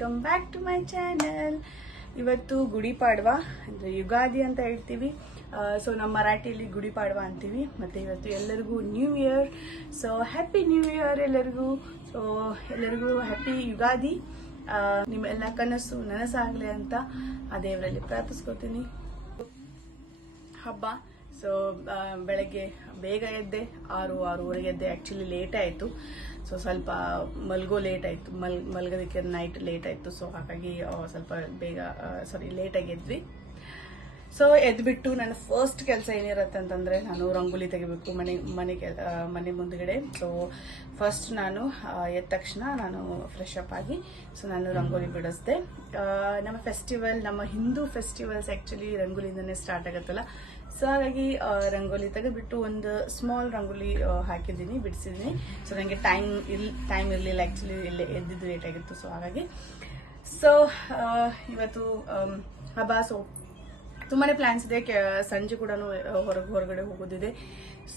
Welcome back to my channel. ಇವತ್ತು ಗುಡಿ ಪಾಡ್ವಾ ಅಂದರೆ ಯುಗಾದಿ ಅಂತ ಹೇಳ್ತೀವಿ. ಸೊ ನಮ್ಮ ಮರಾಠಿಯಲ್ಲಿ ಗುಡಿ ಪಾಡ್ವಾ ಅಂತೀವಿ. ಮತ್ತು ಇವತ್ತು ಎಲ್ಲರಿಗೂ new year. So happy new year ಎಲ್ಲರಿಗೂ. ಸೊ ಎಲ್ಲರಿಗೂ ಹ್ಯಾಪಿ ಯುಗಾದಿ. ನಿಮ್ಮೆಲ್ಲ ಕನಸು ನನಸಾಗಲಿ ಅಂತ ಆ ದೇವರಲ್ಲಿ ಪ್ರಾರ್ಥಿಸ್ಕೊತೀನಿ. ಹಬ್ಬ. ಸೊ ಬೆಳಗ್ಗೆ ಬೇಗ ಎದ್ದೆ, 6-6:30 ಎದ್ದೆ. ಆ್ಯಕ್ಚುಲಿ ಲೇಟ್ ಆಯಿತು. ಸೊ ಸ್ವಲ್ಪ ಮಲ್ಗೋ ಲೇಟ್ ಆಯಿತು, ಮಲ್ಗೋದಕ್ಕೆ ನೈಟ್ ಲೇಟ್ ಆಯಿತು. ಸೊ ಹಾಗಾಗಿ ಸ್ವಲ್ಪ ಲೇಟಾಗಿ ಎದ್ವಿ. ಸೊ ಎದ್ಬಿಟ್ಟು ನನ್ನ ಫಸ್ಟ್ ಕೆಲಸ ಏನಿರುತ್ತೆ ಅಂತಂದರೆ, ನಾನು ರಂಗೋಲಿ ತೆಗಿಬೇಕು ಮನೆ ಮುಂದ್ಗಡೆ. ಸೊ ಫಸ್ಟ್ ನಾನು ಎದ್ದ ತಕ್ಷಣ ನಾನು ಫ್ರೆಶ್ ಅಪ್ ಆಗಿ ಸೊ ನಾನು ರಂಗೋಲಿ ಬಿಡಿಸ್ದೆ. ನಮ್ಮ ಹಿಂದೂ ಫೆಸ್ಟಿವಲ್ಸ್ ಆ್ಯಕ್ಚುಲಿ ರಂಗೋಲಿಯಿಂದನೇ ಸ್ಟಾರ್ಟ್ ಆಗುತ್ತಲ್ಲ. ಸೊ ಹಾಗಾಗಿ ರಂಗೋಲಿ ತೆಗೆದ್ಬಿಟ್ಟು ಒಂದು ಸ್ಮಾಲ್ ರಂಗೋಲಿ ಹಾಕಿದ್ದೀನಿ, ಬಿಡಿಸಿದ್ದೀನಿ. ಸೊ ನನಗೆ ಟೈಮ್ ಇರಲಿಲ್ಲ ಆ್ಯಕ್ಚುಲಿ, ಇಲ್ಲೇ ಎದ್ದಿದ್ದು ಲೇಟ್ ಆಗಿತ್ತು. ಸೊ ಹಾಗಾಗಿ ಇವತ್ತು ಹಬ್ಬ. ಸೊ ತುಂಬಾ ಪ್ಲಾನ್ಸ್ ಇದೆ. ಸಂಜೆ ಕೂಡ ಹೊರಗಡೆ ಹೋಗೋದಿದೆ.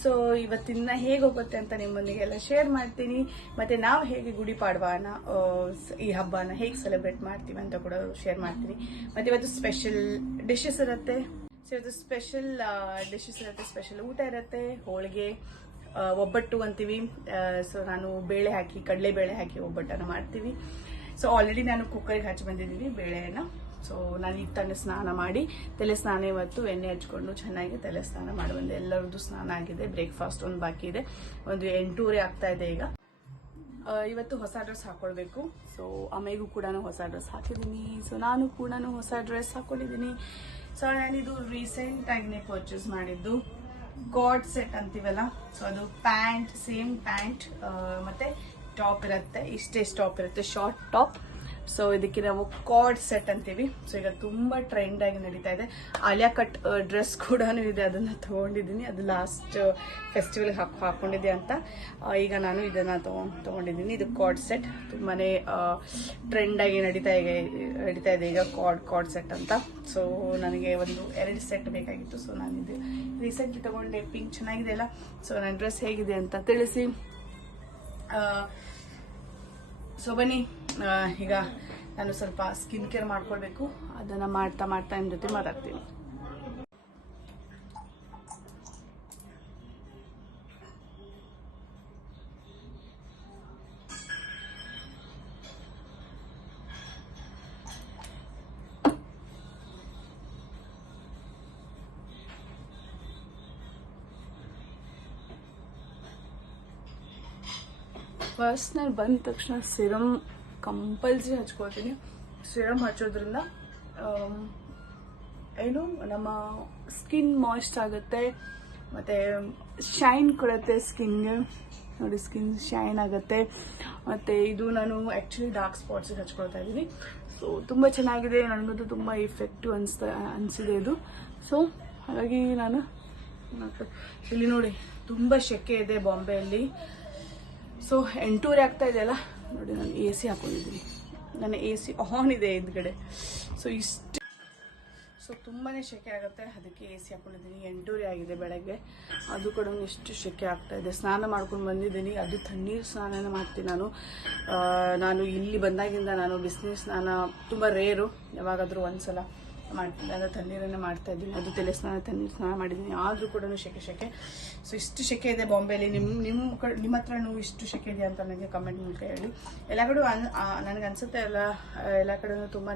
ಸೊ ಇವತ್ತಿನ ಹೇಗೆ ಹೋಗುತ್ತೆ ಅಂತ ನಿಮ್ಮೊಂದಿಗೆ ಎಲ್ಲ ಶೇರ್ ಮಾಡ್ತೀನಿ. ಮತ್ತೆ ನಾವು ಹೇಗೆ ಗುಡಿ ಪಾಡ್ವಾನ ಈ ಹಬ್ಬನ ಹೇಗೆ ಸೆಲೆಬ್ರೇಟ್ ಮಾಡ್ತೀವಿ ಅಂತ ಕೂಡ ಶೇರ್ ಮಾಡ್ತೀನಿ. ಮತ್ತೆ ಇವತ್ತು ಸ್ಪೆಷಲ್ ಡಿಶಸ್ ಇರುತ್ತೆ. ಸೊ ಇವತ್ತು ಸ್ಪೆಷಲ್ ಡಿಶಸ್ ಇರುತ್ತೆ, ಸ್ಪೆಷಲ್ ಊಟ ಇರುತ್ತೆ. ಹೋಳಿಗೆ, ಒಬ್ಬಟ್ಟು ಅಂತೀವಿ. ಸೊ ನಾನು ಕಡಲೆಬೇಳೆ ಹಾಕಿ ಒಬ್ಬಟ್ಟನ್ನು ಮಾಡ್ತೀವಿ. ಸೊ ಆಲ್ರೆಡಿ ನಾನು ಕುಕ್ಕರ್ಗೆ ಹಚ್ಚಿ ಬಂದಿದ್ದೀವಿ ಬೇಳೆಯನ್ನು. ಸೊ ನಾನು ಈಗ ತಾನೇ ಸ್ನಾನ ಮಾಡಿ, ತಲೆ ಸ್ನಾನ ಇವತ್ತು ಎಣ್ಣೆ ಹಚ್ಕೊಂಡು ಚೆನ್ನಾಗಿ ತಲೆ ಸ್ನಾನ ಮಾಡಿ ಬಂದೆ. ಎಲ್ಲರದ್ದು ಸ್ನಾನ ಆಗಿದೆ. ಬ್ರೇಕ್ಫಾಸ್ಟ್ ಒಂದು ಬಾಕಿ ಇದೆ. ಒಂದು 8:30 ಆಗ್ತಾ ಇದೆ ಈಗ. ಇವತ್ತು ಹೊಸ ಡ್ರೆಸ್ ಹಾಕೊಳ್ಬೇಕು. ಸೊ ಅಮ್ಮೆಗೂ ಕೂಡ ಹೊಸ ಡ್ರೆಸ್ ಹಾಕಿದ್ದೀನಿ. ಸೊ ನಾನು ಕೂಡ ಹೊಸ ಡ್ರೆಸ್ ಹಾಕೊಂಡಿದ್ದೀನಿ. ಸೊ ನಾನಿದು ರೀಸೆಂಟ್ ಆಗಿನೇ ಪರ್ಚೇಸ್ ಮಾಡಿದ್ದು ಕಾರ್ಡ್ ಸೆಟ್ ಅಂತೀವಲ್ಲ. ಸೊ ಅದು ಸೇಮ್ ಪ್ಯಾಂಟ್ ಮತ್ತೆ ಟಾಪ್ ಇರುತ್ತೆ. ಇಷ್ಟೇ ಟಾಪ್ ಇರುತ್ತೆ, ಶಾರ್ಟ್ ಟಾಪ್. ಸೊ ಇದಕ್ಕೆ ನಾವು ಕಾರ್ಡ್ ಸೆಟ್ ಅಂತೀವಿ. ಸೊ ಈಗ ತುಂಬಾ ಟ್ರೆಂಡ್ ಆಗಿ ನಡೀತಾ ಇದೆ. ಆಲಿಯಾ ಕಟ್ ಡ್ರೆಸ್ ಕೂಡ ಇದೆ, ಅದನ್ನ ತಗೊಂಡಿದ್ದೀನಿ. ಅದು ಲಾಸ್ಟ್ ಫೆಸ್ಟಿವಲ್ ಹಾಕೊಂಡಿದ್ದೆ ಅಂತ ಈಗ ನಾನು ಇದನ್ನ ತಗೊಂಡಿದ್ದೀನಿ. ಇದು ಕಾರ್ಡ್ ಸೆಟ್ ತುಂಬಾನೇ ಟ್ರೆಂಡ್ ಆಗಿ ನಡೀತಾ ಇದೆ ಈಗ ಕಾರ್ಡ್ ಸೆಟ್ ಅಂತ. ಸೊ ನನಗೆ ಒಂದು 2 ಸೆಟ್ ಬೇಕಾಗಿತ್ತು. ಸೊ ನಾನು ಇದು ರೀಸೆಂಟ್ಲಿ ತಗೊಂಡೆ. ಪಿಂಕ್ ಚೆನ್ನಾಗಿದೆ ಅಲ್ಲ. ಸೊ ನನ್ನ ಡ್ರೆಸ್ ಹೇಗಿದೆ ಅಂತ ತಿಳಿಸಿ. ಸೊ ಬನ್ನಿ, ಈಗ ನಾನು ಸ್ವಲ್ಪ ಸ್ಕಿನ್ ಕೇರ್ ಮಾಡ್ಕೊಳ್ಬೇಕು. ಅದನ್ನ ಮಾಡ್ತಾ ನಿಮ್ಮ ಜೊತೆ ಮಾತಾಡ್ತೀನಿ. ಫಸ್ಟ್ ನಾನು ಬಂದ ತಕ್ಷಣ ಸಿರಮ್ ಕಂಪಲ್ಸರಿ ಹಚ್ಕೊಳ್ತೀನಿ. ಸಿರಮ್ ಹಚ್ಚೋದ್ರಿಂದ ನಮ್ಮ ಸ್ಕಿನ್ ಮಾಯ್ಸ್ಟ್ ಆಗುತ್ತೆ, ಮತ್ತೆ ಶೈನ್ ಕೊಡುತ್ತೆ ಸ್ಕಿನ್ಗೆ. ನೋಡಿ, ಸ್ಕಿನ್ ಶೈನ್ ಆಗುತ್ತೆ. ಮತ್ತು ಇದು ನಾನು ಆ್ಯಕ್ಚುಲಿ ಡಾರ್ಕ್ ಸ್ಪಾಟ್ಸಿಗೆ ಹಚ್ಕೊಳ್ತಾ ಇದ್ದೀನಿ. ಸೊ ತುಂಬ ಚೆನ್ನಾಗಿದೆ. ನನಗಂತೂ ತುಂಬ ಇಫೆಕ್ಟಿವ್ ಅನಿಸಿದೆ ಇದು. ಸೊ ಹಾಗಾಗಿ ನಾನು ಇಲ್ಲಿ ನೋಡಿ, ತುಂಬ ಸೆಕೆ ಇದೆ ಬಾಂಬೆಯಲ್ಲಿ. ಸೊ 8:30 ಆಗ್ತಾ ಇದೆಯಲ್ಲ. ನೋಡಿ, ನಾನು AC ಹಾಕೊಂಡಿದ್ದೀನಿ. ನನ್ನ AC ಆನ್ ಇದೆ ಹಿಂದ್ಗಡೆ. ಸೊ ತುಂಬಾ ಸೆಕೆ ಆಗುತ್ತೆ, ಅದಕ್ಕೆ AC ಹಾಕೊಂಡಿದ್ದೀನಿ. 8:30 ಆಗಿದೆ ಬೆಳಗ್ಗೆ. ಅದು ಕೂಡ ಎಷ್ಟು ಸೆಕೆ ಆಗ್ತಾ ಇದೆ. ಸ್ನಾನ ಮಾಡ್ಕೊಂಡು ಬಂದಿದ್ದೀನಿ. ಅದು ತಣ್ಣೀರು ಸ್ನಾನ ಮಾಡ್ತೀನಿ ನಾನು ಇಲ್ಲಿ ಬಂದಾಗಿಂದ ನಾನು ಬಿಸಿನೀರು ಸ್ನಾನ ತುಂಬ ರೇರು, ಯಾವಾಗಾದರೂ ಒಂದ್ಸಲ ಮಾಡ್ತೀನಿ. ಅದು ತಣ್ಣೀರನ್ನೇ ಮಾಡ್ತಾ ಇದ್ದೀನಿ. ಅದು ತಲೆ ಸ್ನಾನ ತಣ್ಣೀರು ಸ್ನಾನ ಮಾಡಿದ್ದೀನಿ. ಆದರೂ ಕೂಡ ಸೆಕೆ. ಸೊ ಇಷ್ಟು ಸೆಕೆ ಇದೆ ಬಾಂಬೆಯಲ್ಲಿ. ನಿಮ್ಮ ಹತ್ರನೂ ಇಷ್ಟು ಸೆಕೆ ಇದೆ ಅಂತ ನನಗೆ ಕಮೆಂಟ್ ಮೂಲಕ ಹೇಳಿ. ಎಲ್ಲ ಕಡೆ ನನಗೆ ಅನಿಸುತ್ತೆ ಎಲ್ಲ ಕಡೆನೂ ತುಂಬಾ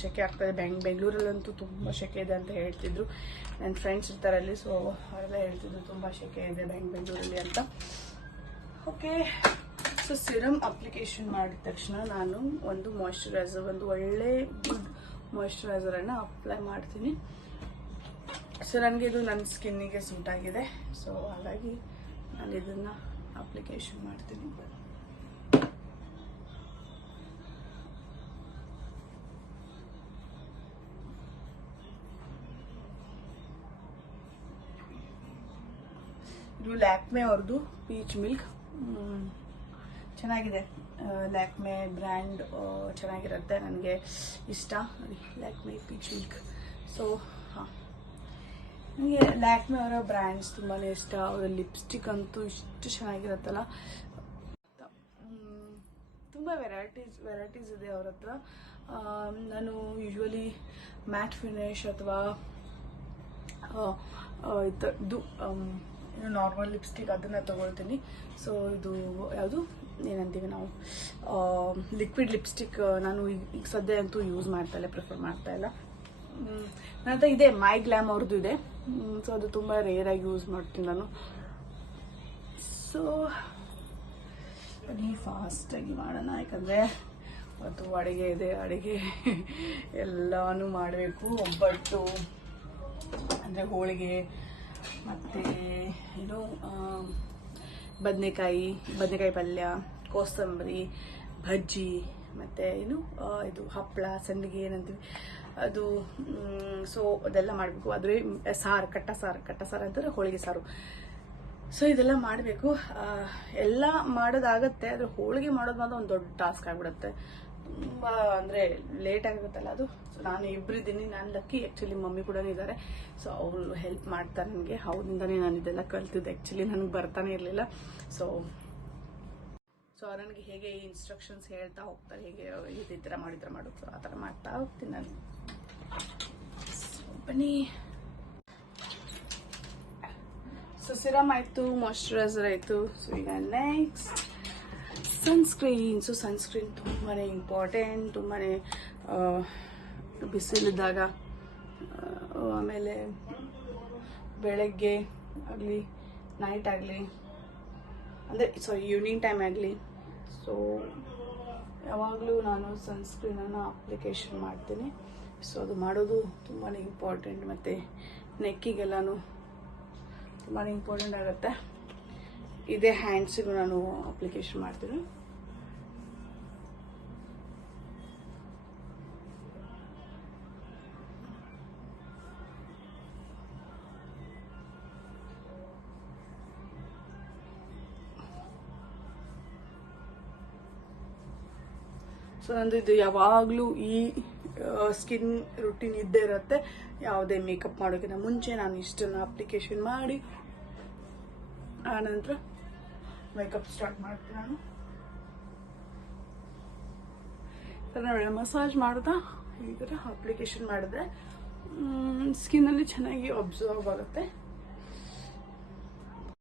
ಸೆಕೆ ಆಗ್ತಾಯಿದೆ. ಬೆಂಗಳೂರಲ್ಲಂತೂ ತುಂಬ ಸೆಕೆ ಇದೆ ಅಂತ ಹೇಳ್ತಿದ್ರು ನನ್ನ ಫ್ರೆಂಡ್ಸ್ ಇರ್ತಾರಲ್ಲಿ. ಸೊ ಅವರೆಲ್ಲ ಹೇಳ್ತಿದ್ರು ತುಂಬ ಸೆಕೆ ಇದೆ ಬೆಂಗಳೂರಲ್ಲಿ ಅಂತ. ಓಕೆ. ಸೊ ಸಿರಮ್ ಅಪ್ಲಿಕೇಶನ್ ಮಾಡಿದ ತಕ್ಷಣ ನಾನು ಒಂದು ಮಾಯ್ಶ್ಚರೈಸರ್, ಒಂದು ಒಳ್ಳೆ ಗುಡ್ ಮಾಯ್ಶ್ಚರೈಸರನ್ನು ಅಪ್ಲೈ ಮಾಡ್ತೀನಿ. ಸೊ ನನಗೆ ಇದು ನನ್ನ ಸ್ಕಿನ್ನಿಗೆ ಸೂಟ್ ಆಗಿದೆ. ಸೊ ಹಾಗಾಗಿ ನಾನು ಇದನ್ನು ಅಪ್ಲಿಕೇಶನ್ ಮಾಡ್ತೀನಿ. ಇದು ಲ್ಯಾಕ್ಮೆ ಅವ್ರದ್ದು ಪೀಚ್ ಮಿಲ್ಕ್. ಚೆನ್ನಾಗಿದೆ. ಲ್ಯಾಕ್ಮೆ ಬ್ರ್ಯಾಂಡ್ ಚೆನ್ನಾಗಿರುತ್ತೆ, ನನಗೆ ಇಷ್ಟ. ನೋಡಿ, ಲ್ಯಾಕ್ಮೆ ಪೀಚ್ ಮಿಲ್ಕ್. ಸೊ ನನಗೆ ಲ್ಯಾಕ್ಮೆ ಅವರ ಬ್ರ್ಯಾಂಡ್ಸ್ ತುಂಬಾ ಇಷ್ಟ. ಅವರ ಲಿಪ್ಸ್ಟಿಕ್ ಅಂತೂ ಇಷ್ಟು ಚೆನ್ನಾಗಿರುತ್ತಲ್ಲ, ತುಂಬ ತುಂಬ ವೆರೈಟೀಸ್ ಇದೆ ಅವ್ರ ಹತ್ರ. ನಾನು ಯೂಶ್ವಲಿ ಮ್ಯಾಟ್ ಫಿನಿಶ್ ಅಥವಾ ಇದು ನಾರ್ಮಲ್ ಲಿಪ್ಸ್ಟಿಕ್ ಅದನ್ನು ತಗೊಳ್ತೀನಿ. ಸೊ ಇದು ಯಾವುದು ಏನಂತೀವಿ ನಾವು ಲಿಕ್ವಿಡ್ ಲಿಪ್ಸ್ಟಿಕ್ ನಾನು ಈಗ ಸದ್ಯ ಅಂತೂ ಯೂಸ್ ಮಾಡ್ತಾಯಿಲ್ಲ, ಪ್ರಿಫರ್ ಮಾಡ್ತಾಯಿಲ್ಲ. ನನ್ನ ಹತ್ರ ಇದೆ ಮೈ ಗ್ಲಾಮ್ ಅವ್ರದ್ದು ಇದೆ. ಸೊ ಅದು ತುಂಬ ರೇರಾಗಿ ಯೂಸ್ ಮಾಡ್ತೀನಿ ನಾನು. ಸೊ ಬನ್ನಿ ಫಾಸ್ಟಾಗಿ ಮಾಡೋಣ, ಯಾಕಂದರೆ ಮತ್ತು ಅಡುಗೆ ಇದೆ, ಅಡುಗೆ ಎಲ್ಲನೂ ಮಾಡಬೇಕು. ಒಬ್ಬಟ್ಟು ಅಂದರೆ ಹೋಳಿಗೆ, ಮತ್ತು ಏನು ಬದನೆಕಾಯಿ ಪಲ್ಯ, ಕೋಸಂಬರಿ, ಬಜ್ಜಿ, ಮತ್ತು ಏನು ಇದು ಹಪ್ಪಳ, ಸಂಡಿಗೆ ಏನಂತೀವಿ ಅದು. ಸೊ ಅದೆಲ್ಲ ಮಾಡಬೇಕು. ಆದರೆ ಸಾರು, ಕಟ್ಟ ಸಾರು ಅಂತಾರೆ, ಹೋಳಿಗೆ ಸಾರು. ಸೊ ಇದೆಲ್ಲ ಮಾಡಬೇಕು. ಎಲ್ಲ ಮಾಡೋದಾಗತ್ತೆ, ಆದರೆ ಹೋಳಿಗೆ ಮಾಡೋದು ಮಾತ್ರ ಒಂದು ದೊಡ್ಡ ಟಾಸ್ಕ್ ಆಗಿಬಿಡುತ್ತೆ. ತುಂಬ ಅಂದರೆ ಲೇಟ್ ಆಗುತ್ತಲ್ಲ ಅದು. ಸೊ ನಾನು ಇಬ್ಬರಿದ್ದೀನಿ, ನಾನು ಲಕ್ಕಿ. ಆ್ಯಕ್ಚುಲಿ ಮಮ್ಮಿ ಕೂಡ ಇದ್ದಾರೆ, ಸೊ ಅವರು ಹೆಲ್ಪ್ ಮಾಡ್ತಾರೆ ನನಗೆ. ಅವರಿಂದನೇ ನಾನು ಇದೆಲ್ಲ ಕಲ್ತಿದ್ದೆ. ಆ್ಯಕ್ಚುಲಿ ನನಗೆ ಬರ್ತಾನೆ ಇರಲಿಲ್ಲ. ಸೊ ನನಗೆ ಹೇಗೆ ಇನ್ಸ್ಟ್ರಕ್ಷನ್ಸ್ ಹೇಳ್ತಾ ಹೋಗ್ತಾರೆ, ಹೇಗೆ ಈ ಥರ ಮಾಡು, ಸೊ ಆ ಥರ ಮಾಡ್ತಾ ಹೋಗ್ತೀನಿ ನಾನು. ಬನ್ನಿ. ಸೊ ಸಿರಮ್ ಆಯಿತು, ಮಾಯ್ಶ್ಚರೈಸರ್ ಆಯಿತು. ಸೊ ಈಗ ನೆಕ್ಸ್ಟ್ ಸನ್ಸ್ಕ್ರೀನ್. ಸೊ ಸನ್ಸ್ಕ್ರೀನ್ ತುಂಬಾ ಇಂಪಾರ್ಟೆಂಟ್, ತುಂಬಾ ಬಿಸಿಲಿದ್ದಾಗ, ಆಮೇಲೆ ಬೆಳಗ್ಗೆ ಆಗಲಿ ನೈಟ್ ಆಗಲಿ, ಅಂದರೆ ಈವ್ನಿಂಗ್ ಟೈಮ್ ಆಗಲಿ. ಸೊ ಯಾವಾಗಲೂ ನಾನು ಸನ್ಸ್ಕ್ರೀನನ್ನು ಅಪ್ಲಿಕೇಶನ್ ಮಾಡ್ತೀನಿ. ಸೊ ಅದು ಮಾಡೋದು ತುಂಬಾ ಇಂಪಾರ್ಟೆಂಟ್. ಮತ್ತು ನೆಕ್ಕಿಗೆಲ್ಲನೂ ತುಂಬಾ ಇಂಪಾರ್ಟೆಂಟ್ ಆಗುತ್ತೆ. ಇದೇ ಹ್ಯಾಂಡ್ಸಿಗೂ ನಾನು ಅಪ್ಲಿಕೇಶನ್ ಮಾಡ್ತೀನಿ. ಸೊ ನಂದು ಇದು ಯಾವಾಗಲೂ ಈ ಸ್ಕಿನ್ ರುಟೀನ್ ಇದ್ದೇ ಇರುತ್ತೆ. ಯಾವುದೇ ಮೇಕಪ್ ಮಾಡೋಕ್ಕಿಂತ ಮುಂಚೆ ನಾನು ಇಷ್ಟನ್ನು ಅಪ್ಲಿಕೇಶನ್ ಮಾಡಿ ಆನಂತರ ಮೇಕಪ್ ಸ್ಟಾರ್ಟ್ ಮಾಡ್ತೀನಿ ನಾನು. ಒಳ್ಳೆ ಮಸಾಜ್ ಮಾಡ್ತಾ ಈ ಥರ ಅಪ್ಲಿಕೇಶನ್ ಮಾಡಿದ್ರೆ ಸ್ಕಿನ್ನಲ್ಲಿ ಚೆನ್ನಾಗಿ ಅಬ್ಸರ್ವ್ ಆಗುತ್ತೆ.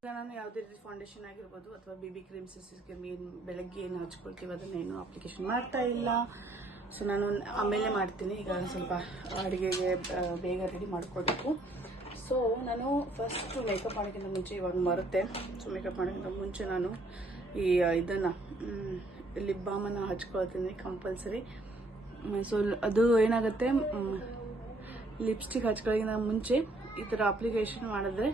ನಾನು ಯಾವುದೇ ರೀತಿ ಫೌಂಡೇಶನ್ ಆಗಿರ್ಬೋದು ಅಥವಾ ಬೇಬಿ ಕ್ರೀಮ್ಸ್ ಬೆಳಗ್ಗೆ ಏನು ಹಚ್ಕೊಳ್ತೀವಿ ಅದನ್ನೇನು ಅಪ್ಲಿಕೇಶನ್ ಮಾಡ್ತಾ ಇಲ್ಲ. ಸೊ ನಾನು ಆಮೇಲೆ ಮಾಡ್ತೀನಿ. ಈಗ ಸ್ವಲ್ಪ ಅಡುಗೆಗೆ ಬೇಗ ರೆಡಿ ಮಾಡ್ಕೊಳ್ಬೇಕು. ಸೊ ನಾನು ಫಸ್ಟ್ ಮೇಕಪ್ ಮಾಡೋಕ್ಕಿಂತ ಮುಂಚೆ, ಇವಾಗ ಮರುತ್ತೆ, ಸೊ ಮೇಕಪ್ ಮಾಡೋಕ್ಕಿಂತ ಮುಂಚೆ ನಾನು ಈ ಇದನ್ನು ಲಿಪ್ ಬಾಮನ್ನು ಹಚ್ಕೊಳ್ತೀನಿ ಕಂಪಲ್ಸರಿ. ಸೊ ಅದು ಏನಾಗುತ್ತೆ, ಲಿಪ್ಸ್ಟಿಕ್ ಹಚ್ಕೊಳ್ಳೋಕ್ಕಿಂತ ಮುಂಚೆ ಈ ಥರ ಅಪ್ಲಿಕೇಶನ್ ಮಾಡಿದ್ರೆ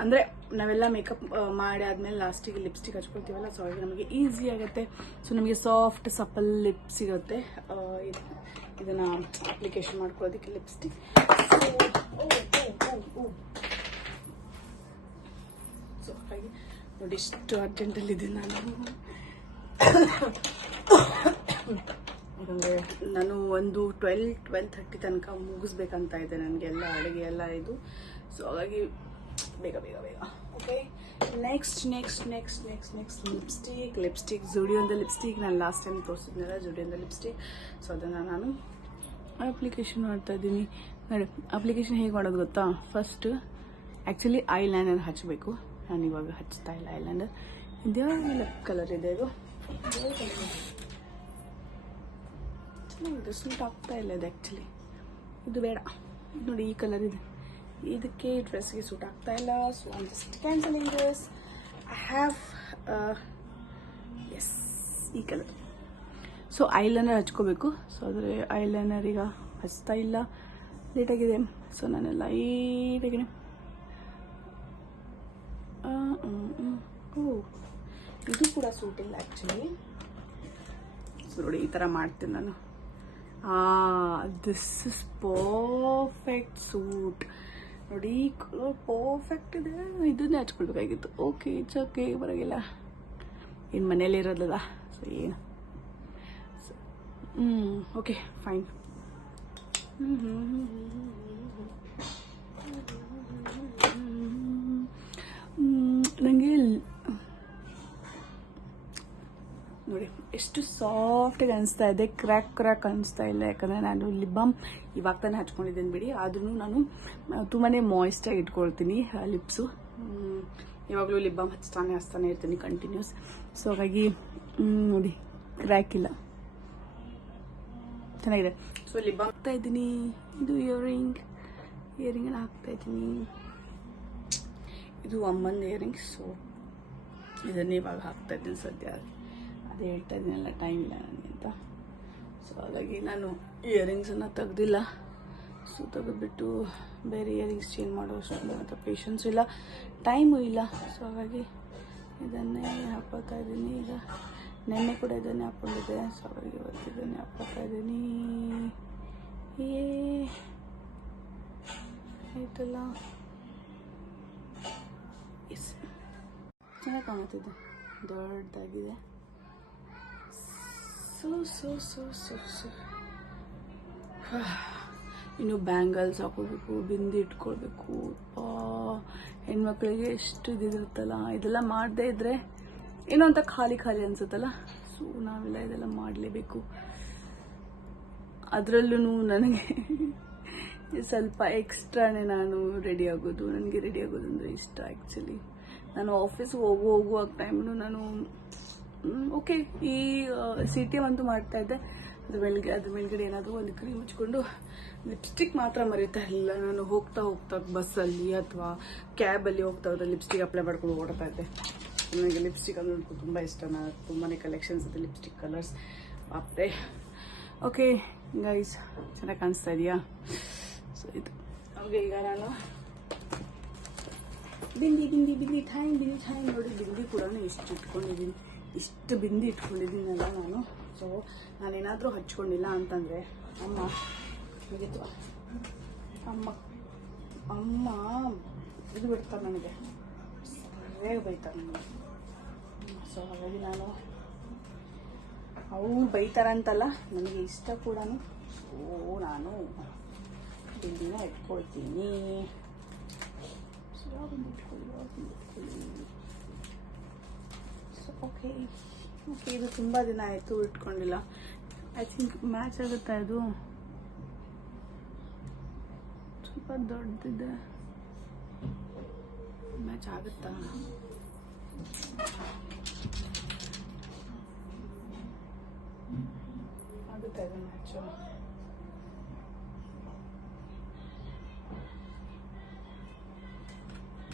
ಅಂದರೆ ನಾವೆಲ್ಲ ಮೇಕಪ್ ಮಾಡಿ ಆದಮೇಲೆ ಲಾಸ್ಟಿಗೆ ಲಿಪ್ಸ್ಟಿಕ್ ಹಚ್ಕೊಳ್ತೀವಲ್ಲ, ಸೊ ಹಾಗೆ ನಮಗೆ ಈಸಿ ಆಗುತ್ತೆ. ಸೊ ನಮಗೆ ಸಾಫ್ಟ್ ಸಪಲ್ ಲಿಪ್ ಸಿಗುತ್ತೆ ಇದನ್ನು ಅಪ್ಲಿಕೇಶನ್ ಮಾಡ್ಕೊಳ್ಳೋದಕ್ಕೆ ಲಿಪ್ಸ್ಟಿಕ್. ಸೊ ಹಾಗೆ ನೋಡಿ ಇಷ್ಟು ಅರ್ಜೆಂಟಲ್ಲಿದ್ದೀನಿ ನಾನು. ಯಾಕಂದರೆ ನಾನು ಒಂದು 12:30 ತನಕ ಮುಗಿಸ್ಬೇಕಂತ ಇದೆ ನನಗೆ ಎಲ್ಲ ಅಡುಗೆ ಎಲ್ಲ ಇದು. ಸೊ ಹಾಗಾಗಿ ಬೇಗ ಓಕೆ. ನೆಕ್ಸ್ಟ್ ಲಿಪ್ಸ್ಟಿಕ್ ಜುಡಿಯೋದ ಲಿಪ್ಸ್ಟಿಕ್ ನಾನು ಲಾಸ್ಟ್ ಟೈಮ್ ತೋರಿಸಿದ್ನಲ್ಲ, ಜುಡಿಯೋದ ಲಿಪ್ಸ್ಟಿಕ್. ಸೊ ಅದನ್ನು ನಾನು ಅಪ್ಲಿಕೇಶನ್ ಮಾಡ್ತಾ ಇದ್ದೀನಿ. ನೋಡಿ ಅಪ್ಲಿಕೇಶನ್ ಹೇಗೆ ಮಾಡೋದು ಗೊತ್ತಾ, ಫಸ್ಟ್ ಆ್ಯಕ್ಚುಲಿ ಐ ಲೈನರ್ ಹಚ್ಚಬೇಕು. ನಾನು ಇವಾಗ ಹಚ್ತಾ ಇಲ್ಲ ಐ ಲೈನರ್. ಇದ್ಯಾವ ಕಲರ್ ಇದೆ ಇದು, ಚೆನ್ನಾಗಿದೆ, ಸೂಟ್ ಆಗ್ತಾ ಇಲ್ಲ ಇದು. ಆ್ಯಕ್ಚುಲಿ ಇದು ಬೇಡ, ನೋಡಿ ಈ ಕಲರ್ ಇದೆ, ಇದಕ್ಕೆ ಡ್ರೆಸ್ಗೆ ಸೂಟ್ ಆಗ್ತಾ ಇಲ್ಲ. So I just cancelling this. I have as ಈ ಕಲರ್. ಸೊ ಐಲೈನರ್ ಹಚ್ಕೋಬೇಕು. ಸೊ ಆದರೆ ಐಲೈನರ್ ಈಗ ಹಚ್ತಾ ಇಲ್ಲ, ಲೇಟಾಗಿದೆ. ಸೊ ನಾನು ಲೈಟಾಗಿ ಇದು ಕೂಡ ಸೂಟ್ ಇಲ್ಲ ಆ್ಯಕ್ಚುಲಿ. ಸೊ ನೋಡಿ ಈ ಥರ ಮಾಡ್ತೀನಿ ನಾನು. This is perfect suit. ನೋಡಿ ಕಲರ್ ಪರ್ಫೆಕ್ಟ್ ಇದೆ. ಇದನ್ನೇ ಹಚ್ಕೊಳ್ಬೇಕಾಗಿತ್ತು. ಓಕೆ ಇಟ್ಸ್ ಓಕೆ, ಬರೋಗಿಲ್ಲ, ಇನ್ನು ಮನೇಲಿ ಇರೋದಲ್ಲ. ಸೊ ಏನು ಓಕೆ ಫೈನ್. ನನಗೆ ಎಷ್ಟು ಸಾಫ್ಟಾಗಿ ಅನಿಸ್ತಾ ಇದೆ, ಕ್ರ್ಯಾಕ್ ಅನಿಸ್ತಾ ಇಲ್ಲ. ಯಾಕಂದರೆ ನಾನು ಲಿಪ್ ಬಾಮ್ ಇವಾಗ ತಾನೇ ಹಚ್ಕೊಂಡಿದ್ದೀನಿ ಬಿಡಿ, ಆದ್ರೂ ನಾನು ತುಂಬಾ ಮಾಯ್ಸ್ಟಾಗಿ ಇಟ್ಕೊಳ್ತೀನಿ ಲಿಪ್ಸು. ಇವಾಗಲೂ ಲಿಪ್ ಬಾಮ್ ಹಚ್ತಾನೆ ಇರ್ತೀನಿ ಕಂಟಿನ್ಯೂಸ್. ಸೊ ಹಾಗಾಗಿ ನೋಡಿ ಕ್ರ್ಯಾಕ್ ಇಲ್ಲ, ಚೆನ್ನಾಗಿದೆ. ಸೊ ಲಿಪ್ ಬಾಮ್ ಹಾಕ್ತಾ ಇದ್ದೀನಿ. ಇದು ಇಯರಿಂಗ್ ಹಾಕ್ತಾ ಇದ್ದೀನಿ. ಇದು ಅಮ್ಮನ ಇಯರಿಂಗ್. ಸೊ ಇದನ್ನೇ ಇವಾಗ ಹಾಕ್ತಾ ಇದ್ದೀನಿ ಸದ್ಯ. ಅದೇ ಹೇಳ್ತಾ ಇದ್ದೀನಲ್ಲ, ಟೈಮ್ ಇಲ್ಲ ನನಗೆ ಅಂತ. ಸೊ ಹಾಗಾಗಿ ನಾನು ಇಯರಿಂಗ್ಸನ್ನು ತೆಗ್ದಿಲ್ಲ. ಸೊ ತೆಗೆದ್ಬಿಟ್ಟು ಬೇರೆ ಇಯರಿಂಗ್ಸ್ ಚೇಂಜ್ ಮಾಡೋಷ್ಟು ಅಂತ ಪೇಷನ್ಸು ಇಲ್ಲ, ಟೈಮು ಇಲ್ಲ. ಸೊ ಹಾಗಾಗಿ ಇದನ್ನೇ ಹಾಕ್ಕೊಳ್ತಾ ಇದ್ದೀನಿ. ಈಗ ನೆನ್ನೆ ಕೂಡ ಇದನ್ನೇ ಹಾಕ್ಕೊಂಡಿದ್ದೆ. ಸೊ ಹಾಗಾಗಿ ಇವತ್ತು ಇದನ್ನೇ ಹಾಕ್ಕೊಳ್ತಾ ಇದ್ದೀನಿ. ಆಯ್ತಲ್ಲ, ಎಸ್ ಚೆನ್ನಾಗಿ ಕಾಣುತ್ತಿದೆ, ದೊಡ್ಡದಾಗಿದೆ. ಸೊ ಇನ್ನು ಬ್ಯಾಂಗಲ್ಸ್ ಹಾಕೋಬೇಕು, ಬಿಂದಿ ಇಟ್ಕೊಳ್ಬೇಕು. ಹೆಣ್ಮಕ್ಳಿಗೆ ಎಷ್ಟು ಇದಿರುತ್ತಲ್ಲ, ಇದೆಲ್ಲ ಮಾಡದೇ ಇದ್ರೆ ಏನೋ ಅಂತ ಖಾಲಿ ಅನ್ಸುತ್ತಲ್ಲ. ಸೊ ನಾವೆಲ್ಲ ಇದೆಲ್ಲ ಮಾಡಲೇಬೇಕು. ಅದರಲ್ಲೂ ನನಗೆ ಸ್ವಲ್ಪ ಎಕ್ಸ್ಟ್ರಾನೇ ನಾನು ರೆಡಿ ಆಗೋದು. ನನಗೆ ರೆಡಿ ಆಗೋದು ಅಂದರೆ ಇಷ್ಟ ಆ್ಯಕ್ಚುಲಿ. ನಾನು ಆಫೀಸ್ಗೆ ಹೋಗುವ ಟೈಮ್ನು ನಾನು ಓಕೆ ಈ CTM ಅಂತೂ ಮಾಡ್ತಾ ಇದ್ದೆ. ಅದ್ರ ಮೇಲ್ಗಡೆ ಏನಾದರೂ ಒಂದು ಕ್ರೀಮ್ ಹಚ್ಕೊಂಡು ಲಿಪ್ಸ್ಟಿಕ್ ಮಾತ್ರ ಮರೀತಾ ಇರಲಿಲ್ಲ. ನಾನು ಹೋಗ್ತಾ ಬಸ್ಸಲ್ಲಿ ಅಥವಾ ಕ್ಯಾಬಲ್ಲಿ ಹೋಗ್ತಾ ಲಿಪ್ಸ್ಟಿಕ್ ಅಪ್ಲೈ ಮಾಡ್ಕೊಂಡು ಓಡ್ತಾ ಇದ್ದೆ. ನನಗೆ ಲಿಪ್ಸ್ಟಿಕ್ ಅಂದ್ರೆ ತುಂಬ ಇಷ್ಟ. ನಾನು ತುಂಬಾ ಕಲೆಕ್ಷನ್ಸ್ ಇದೆ ಲಿಪ್ಸ್ಟಿಕ್ ಕಲರ್ಸ್ ಆಪ್ತೆ. ಓಕೆ ಗೈಸ್, ಚೆನ್ನಾಗಿ ಕಾಣಿಸ್ತಾ ಇದೆಯಾ? ಸೊ ಇದು ಓಕೆ. ಈಗ ನಾನು ಬಿಂದಿ ಠಾಯ್ ನೋಡಿ, ಬಿಂದಿ ಕೂಡ ಇಷ್ಟು ಬಿಂದಿ ಇಟ್ಕೊಂಡಿದ್ದೀನಲ್ಲ ನಾನು. ಸೊ ನಾನೇನಾದರೂ ಹಚ್ಕೊಂಡಿಲ್ಲ ಅಂತಂದರೆ ಅಮ್ಮ ಇದು ಬಿಡ್ತಾರೆ ನನಗೆ, ಸರಿಯಾಗಿ ಬೈತಾರೆ ನನಗೆ. ಸೊ ಹಾಗಾಗಿ ನಾನು ಅವ್ರು ಬೈತಾರಂತಲ್ಲ, ನನಗೆ ಇಷ್ಟ ಕೂಡ. ಸೊ ನಾನು ಬಿಂದಿನ ಇಟ್ಕೊಳ್ತೀನಿ. ಸೊ ಯಾವ್ದು ಇಟ್ಕೊಳ್ಳಿ. ಸೊ ಓಕೆ, ಇದು ತುಂಬ ದಿನ ಆಯಿತು ಇಟ್ಕೊಂಡಿಲ್ಲ. ಐ ಥಿಂಕ್ ಮ್ಯಾಚ್ ಆಗುತ್ತಾ? ಇದು ಸ್ವಲ್ಪ ದೊಡ್ಡದಿದೆ, ಮ್ಯಾಚ್ ಆಗುತ್ತಾ? ಆಗುತ್ತಾ ಇದು ಮ್ಯಾಚು?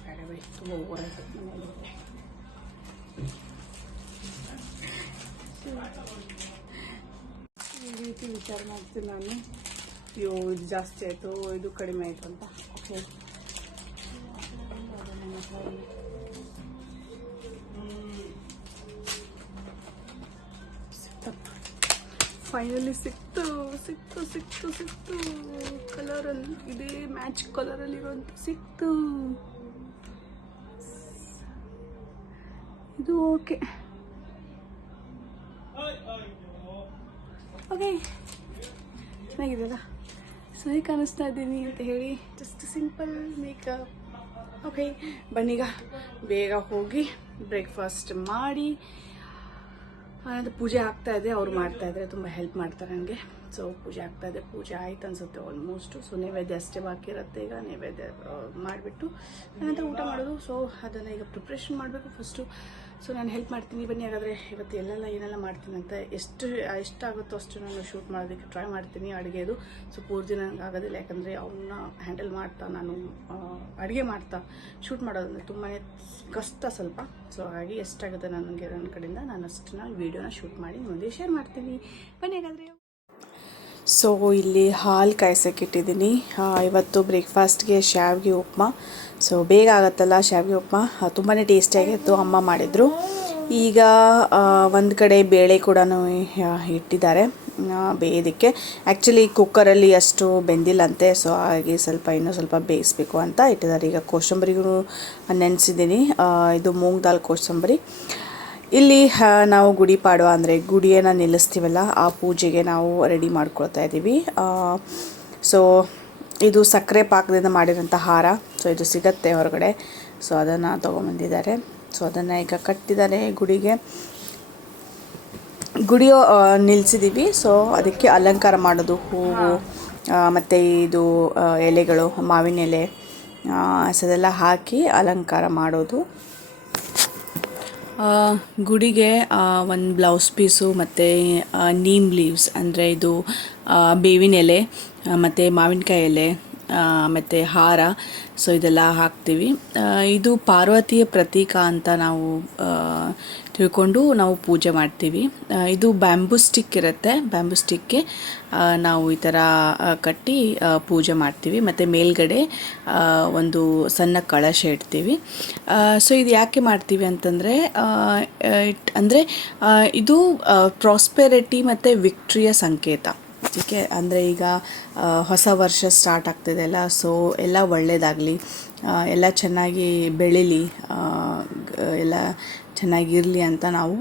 ಬೇಡ ಬೈ, ತುಂಬ ಓವರಾಯ್ತು ಮನೆಯಲ್ಲಿದೆ. ಈ ರೀತಿ ವಿಚಾರ ಮಾಡ್ತೀನಿ ನಾನು. ಅಯ್ಯೋ ಇದು ಜಾಸ್ತಿ ಆಯಿತು, ಇದು ಕಡಿಮೆ ಆಯಿತು ಅಂತ. ಓಕೆ, ಫೈನಲಿ ಸಿಕ್ತು. ಕಲರಲ್ಲಿ ಇದೇ ಮ್ಯಾಚ್ ಕಲರಲ್ಲಿರುವಂಥ ಸಿಕ್ತು. ಇದು ಓಕೆ ಚೆನ್ನಾಗಿದೆಯಲ್ಲ? ಸೊ ಹೇಗೆ ಕಾಣಿಸ್ತಾ ಇದ್ದೀನಿ ಅಂತ ಹೇಳಿ. Just simple makeup. ಓಕೆ, ಬನ್ನೀಗ ಬೇಗ ಹೋಗಿ ಬ್ರೇಕ್ಫಾಸ್ಟ್ ಮಾಡಿ. ಅದು ಪೂಜೆ ಆಗ್ತಾ ಇದೆ, ಅವ್ರು ಮಾಡ್ತಾ ಇದ್ದಾರೆ, ತುಂಬ ಹೆಲ್ಪ್ ಮಾಡ್ತಾರೆ ನನಗೆ. ಸೊ ಪೂಜೆ ಆಗ್ತಾ ಇದೆ, ಪೂಜೆ ಆಯ್ತು ಅನ್ಸುತ್ತೆ ಆಲ್ಮೋಸ್ಟು. ಸೊ ನೈವೇದ್ಯ ಅಷ್ಟೇ ಬಾಕಿ ಇರುತ್ತೆ. ಈಗ ನೈವೇದ್ಯ ಮಾಡಿಬಿಟ್ಟು ಏನಂತ ಊಟ ಮಾಡೋದು. ಸೊ ಅದನ್ನು ಈಗ ಪ್ರಿಪ್ರೇಷನ್ ಮಾಡಬೇಕು ಫಸ್ಟು. ಸೊ ನಾನು ಹೆಲ್ಪ್ ಮಾಡ್ತೀನಿ. ಬನ್ನಿ ಹಾಗಾದರೆ ಇವತ್ತು ಏನೆಲ್ಲ ಮಾಡ್ತೀನಿ ಅಂತ ಎಷ್ಟಾಗುತ್ತೋ ಅಷ್ಟು ನಾನು ಶೂಟ್ ಮಾಡೋದಕ್ಕೆ ಟ್ರೈ ಮಾಡ್ತೀನಿ ಅಡುಗೆದು. ಸೊ ಪೂರ್ತಿ ನನಗೆ ಆಗೋದಿಲ್ಲ, ಯಾಕಂದರೆ ಅವನ್ನ ಹ್ಯಾಂಡಲ್ ಮಾಡ್ತಾ ನಾನು ಅಡುಗೆ ಮಾಡ್ತಾ ಶೂಟ್ ಮಾಡೋದಂದರೆ ತುಂಬಾ ಕಷ್ಟ ಸ್ವಲ್ಪ. ಸೊ ಹಾಗಾಗಿ ಎಷ್ಟಾಗುತ್ತೆ ನನಗೆ ನನ್ನ ಕಡೆಯಿಂದ ನಾನು ಅಷ್ಟನ್ನ ವೀಡಿಯೋನ ಶೂಟ್ ಮಾಡಿ ಮುಂದೆ ಶೇರ್ ಮಾಡ್ತೀನಿ. ಬನ್ನಿ ಹಾಗಾದರೆ. ಸೊ ಇಲ್ಲಿ ಹಾಲು ಕಾಯ್ಸೋಕ್ಕಿಟ್ಟಿದ್ದೀನಿ. ಇವತ್ತು ಬ್ರೇಕ್ಫಾಸ್ಟ್ಗೆ ಶಾವಿಗೆ ಉಪ್ಮಾ. ಸೊ ಬೇಗ ಆಗುತ್ತಲ್ಲ ಶಾವಿಗೆ ಉಪ್ಮಾ, ತುಂಬಾ ಟೇಸ್ಟಿಯಾಗಿತ್ತು, ಅಮ್ಮ ಮಾಡಿದರು. ಈಗ ಒಂದು ಕಡೆ ಬೇಳೆ ಕೂಡ ಇಟ್ಟಿದ್ದಾರೆ ಬೇಯೋದಕ್ಕೆ. ಆ್ಯಕ್ಚುಲಿ ಕುಕ್ಕರಲ್ಲಿ ಅಷ್ಟು ಬೆಂದಿಲ್ಲಂತೆ. ಸೊ ಹಾಗೆ ಇನ್ನೂ ಸ್ವಲ್ಪ ಬೇಯಿಸಬೇಕು ಅಂತ ಇಟ್ಟಿದ್ದಾರೆ. ಈಗ ಕೋಸಂಬರಿಗೂ ನೆನೆಸಿದ್ದೀನಿ. ಇದು ಮೂಂಗ್ ದಾಲ್ ಕೋಸಂಬರಿ. ಇಲ್ಲಿ ನಾವು ಗುಡಿ ಪಾಡುವ ಅಂದರೆ ಗುಡಿಯನ್ನು ನಿಲ್ಲಿಸ್ತೀವಲ್ಲ, ಆ ಪೂಜೆಗೆ ನಾವು ರೆಡಿ ಮಾಡ್ಕೊಳ್ತಾ ಇದ್ದೀವಿ. ಸೊ ಇದು ಸಕ್ಕರೆ ಪಾಕದಿಂದ ಮಾಡಿರೋಂಥ ಹಾರ. ಸೊ ಇದು ಸಿಗತ್ತೆ ಹೊರಗಡೆ. ಸೊ ಅದನ್ನು ತೊಗೊಂಬಂದಿದ್ದಾರೆ. ಸೊ ಅದನ್ನು ಈಗ ಕಟ್ಟಿದ್ದಾರೆ ಗುಡಿಗೆ. ಗುಡಿ ನಿಲ್ಲಿಸಿದ್ದೀವಿ. ಸೊ ಅದಕ್ಕೆ ಅಲಂಕಾರ ಮಾಡೋದು, ಹೂವು ಮತ್ತು ಇದು ಎಲೆಗಳು, ಮಾವಿನ ಎಲೆ ಸೊ ಅದೆಲ್ಲ ಹಾಕಿ ಅಲಂಕಾರ ಮಾಡೋದು. ಗುಡಿಗೆ ಒಂದು ಬ್ಲೌಸ್ ಪೀಸು ಮತ್ತು ನೀಮ್ ಲೀವ್ಸ್ ಅಂದರೆ ಇದು ಬೇವಿನ ಎಲೆ ಮತ್ತು ಮಾವಿನಕಾಯಿ ಎಲೆ ಮತ್ತು ಹಾರ, ಸೊ ಇದೆಲ್ಲ ಹಾಕ್ತೀವಿ. ಇದು ಪಾರ್ವತಿಯ ಪ್ರತೀಕ ಅಂತ ನಾವು ತಿಳ್ಕೊಂಡು ನಾವು ಪೂಜೆ ಮಾಡ್ತೀವಿ. ಇದು ಬ್ಯಾಂಬೂ ಸ್ಟಿಕ್ ಇರುತ್ತೆ, ಬ್ಯಾಂಬೂ ಸ್ಟಿಕ್ಗೆ ನಾವು ಈ ಥರ ಕಟ್ಟಿ ಪೂಜೆ ಮಾಡ್ತೀವಿ. ಮತ್ತು ಮೇಲ್ಗಡೆ ಒಂದು ಸಣ್ಣ ಕಳಶ ಇಡ್ತೀವಿ. ಸೊ ಇದು ಯಾಕೆ ಮಾಡ್ತೀವಿ ಅಂತಂದರೆ ಅಂದರೆ ಇದು ಪ್ರಾಸ್ಪೆರಿಟಿ ಮತ್ತು ವಿಕ್ಟ್ರಿಯ ಸಂಕೇತ. ಓಕೆ, ಅಂದರೆ ಈಗ ಹೊಸ ವರ್ಷ ಸ್ಟಾರ್ಟ್ ಆಗ್ತಿದೆಯಲ್ಲ, ಸೊ ಎಲ್ಲ ಒಳ್ಳೆಯದಾಗಲಿ, ಎಲ್ಲ ಚೆನ್ನಾಗಿ ಬೆಳೀಲಿ, ಎಲ್ಲ ಚೆನ್ನಾಗಿರಲಿ ಅಂತ ನಾವು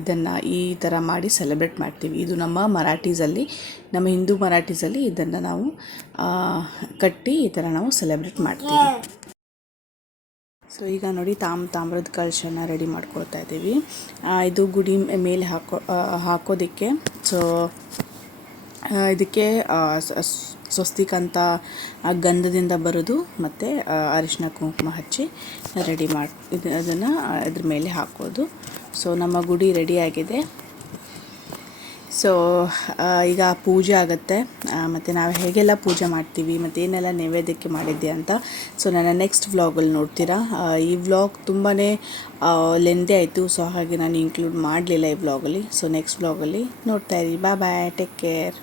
ಇದನ್ನು ಈ ಥರ ಮಾಡಿ ಸೆಲೆಬ್ರೇಟ್ ಮಾಡ್ತೀವಿ. ಇದು ನಮ್ಮ ಮರಾಠೀಸಲ್ಲಿ, ನಮ್ಮ ಹಿಂದೂ ಮರಾಠೀಸಲ್ಲಿ ಇದನ್ನು ನಾವು ಕಟ್ಟಿ ಈ ಥರ ನಾವು ಸೆಲೆಬ್ರೇಟ್ ಮಾಡ್ತೀವಿ. ಸೊ ಈಗ ನೋಡಿ ತಾಮ್ರದ ಕಳಶನ ರೆಡಿ ಮಾಡ್ಕೊಳ್ತಾ ಇದ್ದೀವಿ. ಇದು ಗುಡಿ ಮೇಲೆ ಹಾಕೋದಕ್ಕೆ. ಸೊ ಇದಕ್ಕೆ ಸ್ವಸ್ತಿಕ್ ಅಂತ ಗಂಧದಿಂದ ಬರೋದು ಮತ್ತು ಅರಿಶಿನ ಕುಂಕುಮ ಹಚ್ಚಿ ರೆಡಿ ಅದನ್ನು ಇದ್ರ ಮೇಲೆ ಹಾಕೋದು. ಸೊ ನಮ್ಮ ಗುಡಿ ರೆಡಿಯಾಗಿದೆ. ಸೊ ಈಗ ಪೂಜೆ ಆಗುತ್ತೆ, ಮತ್ತು ನಾವು ಹೇಗೆಲ್ಲ ಪೂಜೆ ಮಾಡ್ತೀವಿ ಮತ್ತು ಏನೆಲ್ಲ ನೈವೇದ್ಯಕ್ಕೆ ಮಾಡಿದ್ದೆ ಅಂತ ಸೊ ನನ್ನ ನೆಕ್ಸ್ಟ್ ವ್ಲಾಗಲ್ಲಿ ನೋಡ್ತೀರಾ. ಈ ವ್ಲಾಗ್ ತುಂಬಾ ಲೆಂದಿ ಆಯಿತು, ಸೊ ಹಾಗೆ ನಾನು ಇನ್ಕ್ಲೂಡ್ ಮಾಡಲಿಲ್ಲ ಈ ವ್ಲಾಗಲ್ಲಿ. ಸೊ ನೆಕ್ಸ್ಟ್ ವ್ಲಾಗಲ್ಲಿ ನೋಡ್ತಾ ಇರಿ. ಬಾಯ್, ಟೇಕ್ ಕೇರ್.